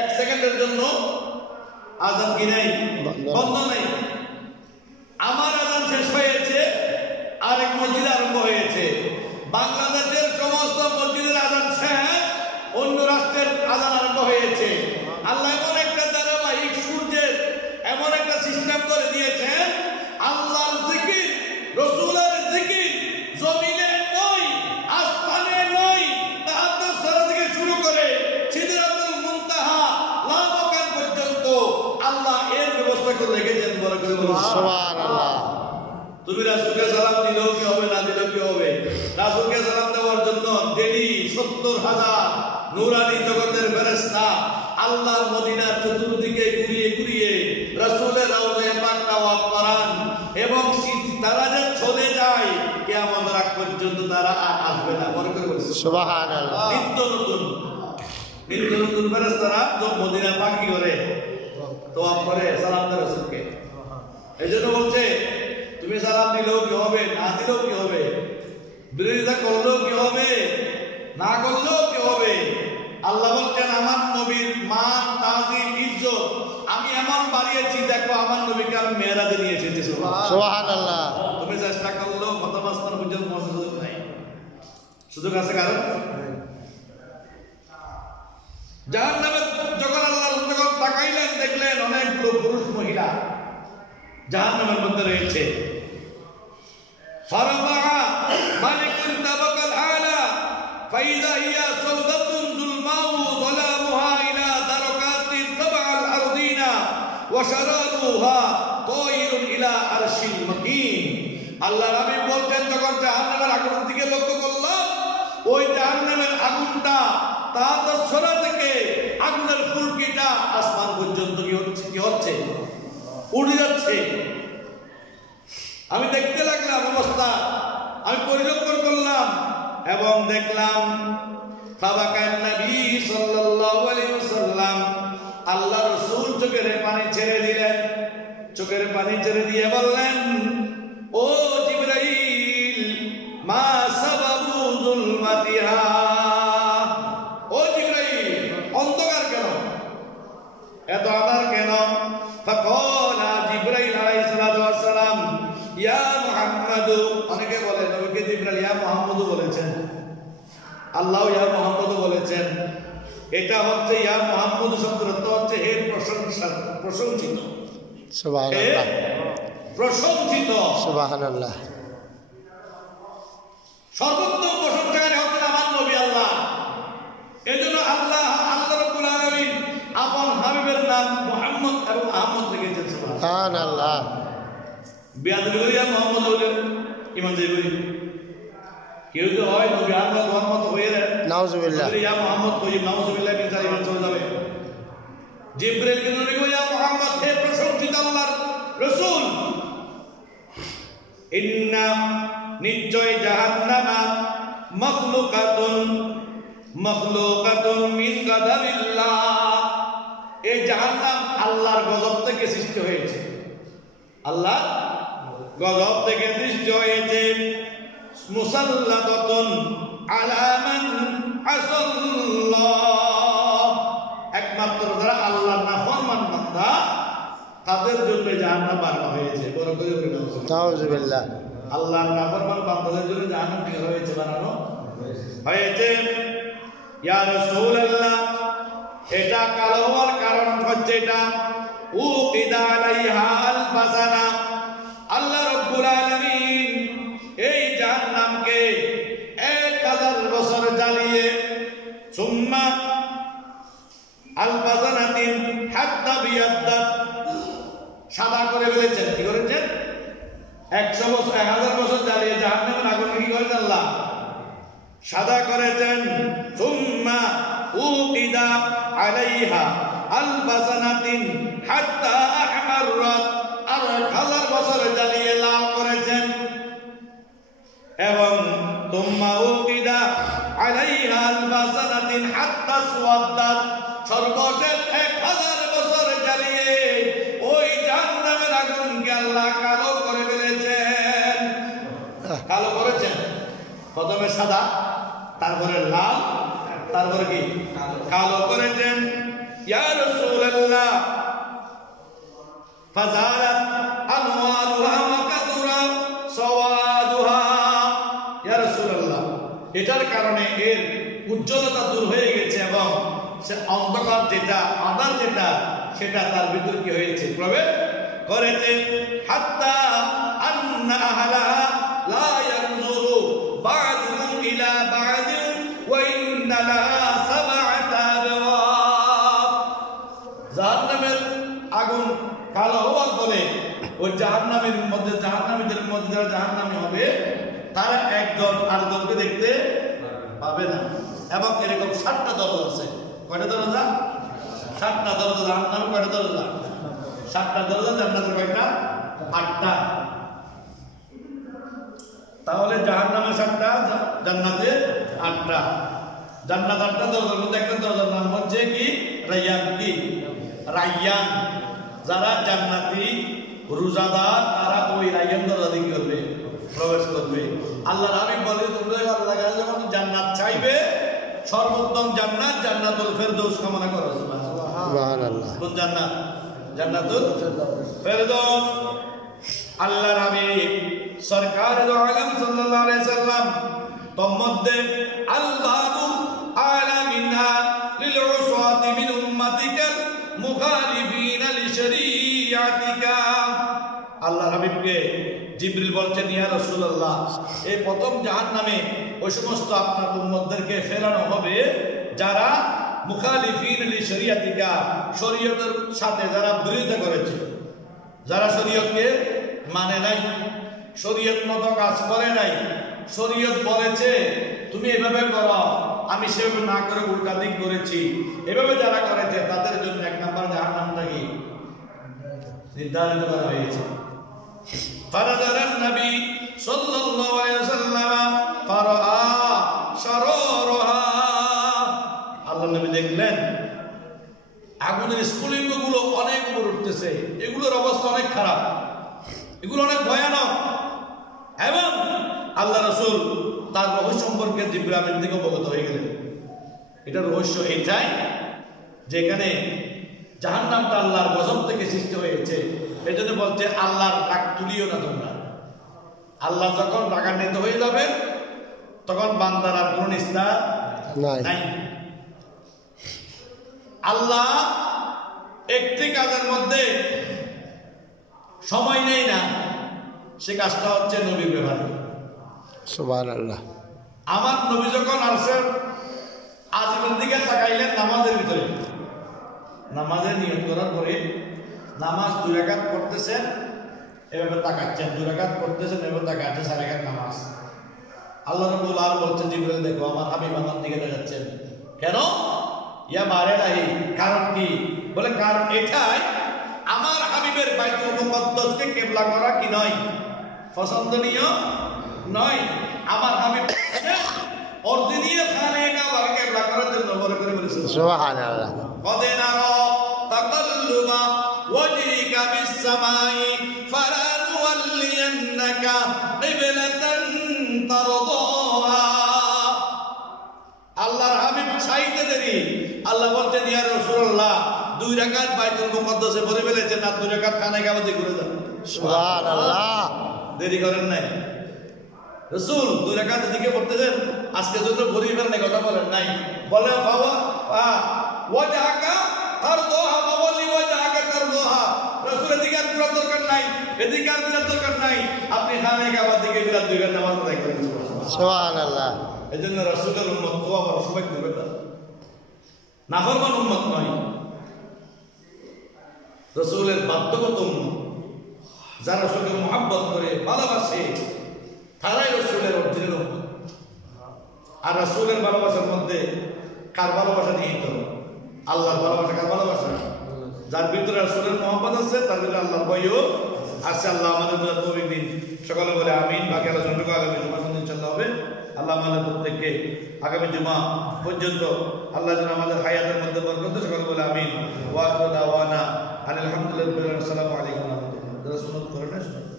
এক সেকেন্ডের জন্য আযান কি নাই, বন্ধ নাই। আমার আযান শেষ হয়েছে, আরেক মসজিদে আরম্ভ হয়েছে। বাংলাদেশের সমস্ত মসজিদের আযান শেষ, অন্য রাষ্ট্রের আযান আরম্ভ হয়েছে। আল্লাহ এমন একটা ধারাবাহিক সূর্যের এমন একটা সিস্টেম করে দিয়েছেন, আল্লাহর জিকির, রাসূলের জিকির জমিনে নয়, আসমানে নয়, তাহাজ্জুদ সালাত থেকে শুরু করে সিদরাতুল মুনতাহা লামাকান পর্যন্ত আল্লাহ এর ব্যবস্থা করে রেখেছেন। বড় করে বলুন সুবহানাল্লাহ। তুমি রাসূলকে সালাম দিলেও কি হবে, না দিলেও কি হবে? রাসূলকে সালাম দেওয়ার জন্য ডেলি 70,000 নূরানি জগতের ফেরেশতা আল্লাহর মদিনার চতুর্দিকে ঘুরিয়ে ঘুরিয়ে রাসূলের রওজায়ে পাক তাওয়াফ করান, এবং তারা যে চলে যায় কিয়ামত রাত পর্যন্ত তারা আর আসবে না। বড় করে বলুন সুবহানাল্লাহ। নিত্য নতুন ফেরেশতারা তো মদিনা পাকি করে তাওয়াফ করে সালাম দেয় রাসূলকে। এজন্য বলছে তুমি সালাম দিলেও কি হবে, না দিলেও কি হবে, বিরোধিতা করলেও কি হবে, না করলেও কি হবে। আল্লাহ বলছেন আমার নবীর মান, তাজিম, ইজ্জত আমি এমন বাড়িয়েছি, দেখো আমার নবীকে আমি মেরাজে নিয়ে এসেছি। সুবহানাল্লাহ। তুমি চেষ্টা করলেও প্রথম আসমান পর্যন্ত পৌঁছার সুযোগ নাই। সুযোগ আছে কারণ জাহান্নামে যখন আল্লাহ তাকাইলেন, দেখলেন অনেকগুলো পুরুষ মহিলা জাহান্নামের মধ্যে রয়েছে। ফারাফা মালিকুন তাবাকাল আলা ফাইদা হিয়া সাওদাতুন যুলমাউ যালামুহা ইলা দারাকাতি সাবআল আরদিনা ওয়া শারারুহা তায়রুন ইলা আরশিল মাকিন। আল্লাহর হাবিব বলতেন, যখন জাহান্নামের আগুনের দিকে লক্ষ্য করলাম, ওই জাহান্নামের আগুনটা তার ছোরা থেকে আগুনের ফুলকিটা আসমান পর্যন্ত কি হচ্ছে উড়ে যাচ্ছে। আমি দেখতে লাগলাম অবস্থা, আমি পরিলক্ষণ করলাম এবং দেখলাম ফাবাকান নবী সাল্লাল্লাহু আলাইহি ওয়াসাল্লাম, আল্লাহ রাসূল চোখের পানি ছেড়ে দিলেন। চোখের পানি ছেড়ে দিয়ে বললেন, ও জিবরাইল মা সাবাবু যুলমাতিহা, ও জিবরাইল অন্ধকার কেন, এত আধার কেন? ফাকালা জিবরাইল আলাইহিস সালাতু ওয়াস সালাম ইয়া মুহাম্মদ, অনেকে বলে নবীকে জিবরাইল ইয়া মুহাম্মদ বলেছেন, আল্লাহ ইয়া মুহাম্মদ বলেছেন। এটা হচ্ছে ইয়া মুহাম্মদ শব্দের অর্থ হচ্ছে হে প্রশংসিত। সুবহানাল্লাহ। প্রশংসিত। সুবহানাল্লাহ। সর্বোত্তম প্রশংসাকারী হচ্ছেন আমার নবী আল্লাহ। এজন্য আল্লাহ রাব্বুল আলামিন আপন হাবিবের নাম মুহাম্মদ এবং আহমদ রেখেছেন। সুবহানাল্লাহ। বিয়াদুল ইয়া মুহাম্মদ বলে ইমান যাইবই কেউ তো হয় নবী আহমদ মুহাম্মদ হয়ে যায়, নাউজুবিল্লাহ, ইয়া মুহাম্মদ কই নাউজুবিল্লাহ মিন জালিমান চলে যাবে। জিবরাইল কে নবী ইয়া মুহাম্মদ হে প্রশংসিত আল্লাহর রাসূল, ইন্না নিশ্চয় জাহান্নামা মাখলুকাতুন মিন গাদারিল্লাহ, এই জাহান্নাম আল্লাহর গজব থেকে সৃষ্টি হয়েছে। আল্লাহ গজব থেকে সৃষ্টি হয়েছে। মুসাল্লাতাতুন আলা মান আসাল্লাহ, একমাত্র যারা আল্লাহর নাফরমান বান্দা তাদের জন্য জাহান্নাম বানানো হয়েছে। বড় করে বলুন নাউজুবিল্লাহ। আল্লাহর নাফরমান বান্দাদের জন্য জাহান্নাম কি হয়েছে, বানানো হয়েছে। ইয়া রাসূলুল্লাহ, এটা কালো হওয়ার কারণ হচ্ছে এটা উকিদা আলাইহা আলফাসানা, আল্লাহ রাব্বুল আলামিন এই জাহান্নামকে 1000 বছর জ্বালিয়ে সুম্মা আলফাসানাতিন হাত্তা বিয়াদ্দাত, সাদা করে ফেলেছেন। কি করেছেন? 100 বছর 1000 বছর জ্বালিয়ে জাহান্নামের আগুন কি করেছেন? আল্লাহ সাদা করেছেন। সুম্মা উকিদা আলাইহা আলফাসানাতিন হাত্তা আহমাররাত, আর 1000 বছর জ্বালিয়ে লাল করেছেন। এবং তুম্মা উকিদা আলাইহা আলফাসানাতিন হাত্তা সুওয়াদ্দাত, সর্বশেষ 1000 বছর জ্বালিয়ে ওই জাহান্নামের আগুনকে আল্লাহ কালো করে ফেলেছেন। কালো করেছেন, প্রথমে সাদা, তারপরে লাল, তারপরে কি কালো করেছেন। ইয়া রাসূলুল্লাহ ফাজালাত আনওয়ারুহা ওয়া কাতুরা সাওয়াদুহা। ইয়া রাসূলুল্লাহ, এটার কারণে এর উজ্জ্বলতা দূর হয়ে গেছে এবং সে অন্ধকার যেটা, আধার যেটা, সেটা তার ভিতর কি হয়েছে, প্রবেশ করেছে। হাত্তা আন্না আহলাহা লা ইয়ানজুরু বা'দুহুম ইলা বা'দিন ওয়া ইন্না লাহা সাবআতা আবওয়াব। জাহান্নামের আগুন কালো হওয়ার ফলে ওই জাহান্নামের মধ্যে, জাহান্নামীদের মধ্যে যারা জাহান্নামী হবে তারা একজন আরেকজনকে দেখতে পাবে না। এবং এরকম 7টা দরজা আছে। কয়টা দরজা? 7টা দরজা। জাহান্নামে কয়টা দরজা? 7টা দরজা। জান্নাতের কয়টা? 8টা। তাহলে জাহান্নামে 7টা, জান্নাতে 8টা। জান্নাত 8টা দরজার মধ্যে একটা দরজার নাম হচ্ছে কি? রায়্যান। কি? রায়্যান। যারা জান্নাতি রোজাদার তারা ওই রায়্যান দরজা দিয়ে করবে, প্রবেশ করবে। আল্লাহর হাবিব বলে, তোমরা আল্লাহর কাছে যখন জান্নাত চাইবে, সর্বোত্তম জান্নাত জান্নাতুল ফেরদৌস কামনা করো। সুবহানাল্লাহ। কোন জান্নাত? জান্নাতুল ফেরদৌস। আল্লাহর হাবিব সরকার দো আলম সাল্লাল্লাহু আলাইহি সাল্লাম তন্মধ্যে আল্লাহু আলা মিনহা লিল উসাতি মিন উম্মাতিকাল মুখালিফিনা লিশরিয়াতিকা। আল্লাহর হাবিবকে জিবরিল বলছেন, ইয়া রাসূলুল্লাহ, এই প্রথম জাহান্নামে ওই সমস্ত আপনার উম্মতদেরকে ফেরানো হবে যারা মুখালিফিন লিশরিয়াতিকা, শরীয়তের সাথে যারা বিরোধিতা করেছে, যারা শরীয়তকে মানে নাই, শরীয়ত মতো কাজ করে নাই। শরীয়ত বলেছে তুমি এভাবে করো, আমি সেভাবে না করে উল্টা দিক করেছি, এভাবে যারা করেছে তাদের জন্য 1 নম্বর জাহান্নামটাকে নির্ধারিত করা হয়েছে। ফারাদারান নবী সাল্লাল্লাহু আলাইহি ওয়াসাল্লাম ফারাআ শারারহা। আল্লাহর নবী দেখলেন আগুনের স্ফুলিঙ্গগুলো অনেক উপরে উঠতেছে, এগুলোর অবস্থা অনেক খারাপ, এগুলো অনেক ভয়ানক। এবং আল্লাহ রাসূল তার রহস্য সম্পর্কে জিবরিল আমিন থেকে অবগত হয়ে গেলেন। এটা রহস্য এটাই যে এখানে জাহান্নামটা আল্লাহর গজব থেকে সৃষ্টি হয়েছে। এই জন্য বলছে আল্লাহর রাগ তুলিও না তোমরা। আল্লাহ যখন রাগান্বিত হয়ে যাবেন তখন বান্দার আর কোনো নিস্তার নাই। আল্লাহ একটি কাজের মধ্যে সময় নেই না, সে কাজটা হচ্ছে নবীর ব্যাপারে। সুবহানাল্লাহ। আমার নবী যখন আসেন আজমের দিকে তাকাইলেন নামাজের ভিতরে, নামাজের নিয়ত করার পরে নামাজ 2 রাকাত পড়তেছেন, এভাবে তাকাচ্ছেন, 2 রাকাত পড়তেছেন, এভাবে তাকাচ্ছেন, 4 রাকাত নামাজ। আল্লাহ রাব্বুল আলামিন বলছেন, জিবরিল দেখো আমার হাবিব আমার দিকে তাকাচ্ছেন কেন? ইয়া মারে নাই। কারণ কি? বলে কারণ এটাই আমার হাবিবের বাইতুল মুকদ্দাসকে কিবলা করা কি নয়, পছন্দনীয় নয়। আমার হাবিব অর্দিনীয় খানে কাবার কিবলা করার জন্য বলে করে বলেছেন সুবহানাল্লাহ। কদেনারা তাকাল্লুবা ওয়াজহিকা বিস সামাই ফালানুওয়াল্লিয়ান্নাকা কিবলাতান তারদাহা। আল্লাহর হাবিব চাইতে দেরি, আল্লাহ বলতেন ইয়া রাসূলুল্লাহ 2 রাকাত বাইতুল মুকদ্দাসে পড়ে ফেলেছেন, আর 2 রাকাত খানে কাবাতে ঘুরে যান। সুবহানাল্লাহ। দেরি করেন নাই রাসূল, 2 রাকাত দিকে পড়তেছেন, আজকে যত ঘুরে ফেলেন কথা বলেন নাই। বলে বাবা ওয়াজহাকা তারদাহা, বাওয়ালি ওয়াজহাকা তারদাহা। রাসূলের দিকে আর ঘুরার দরকার নাই, এদিকে আর ঘুরার দরকার নাই, আপনি খানে কাবার দিকে ঘুরে 2 রাকাত নামাজ আদায় করেন। সুবহানাল্লাহ। এজন্য রাসূলের উম্মত তো আবার সবাই করবে না, নাফরমান উম্মত নয়, রাসূলের বাধ্যগত উম্মত। যারা রাসূলকে মুহাব্বত করে ভালোবাসে তারাই রাসূলের অরিজিনাল উম্মত। আর রাসূলের ভালোবাসার মধ্যে কার ভালোবাসা নিহিত? আল্লাহর ভালোবাসা। কার ভালোবাসা? যার ভিতরে রাসূলের মুহাব্বত আছে তার ভিতরে আল্লাহর ভয়ও আছে। আল্লাহ আমাদের জন্য তৌফিক দিন। সকলে বলে আমিন। বাকি আলোচনাটুকু আগামী জুমার দিন ইনশাআল্লাহ হবে। আল্লাহ আমাদের প্রত্যেককে আগামী জুমা পর্যন্ত আল্লাহ যেন আমাদের হায়াতের মধ্যে বরকত। সকলে বলে আমিন। ওয়া আখিরু দাওয়ানা আলহামদুলিল্লাহি রাব্বিল আলামিন। আসসালামু আলাইকুম ওয়া রাহমাতুল্লাহ।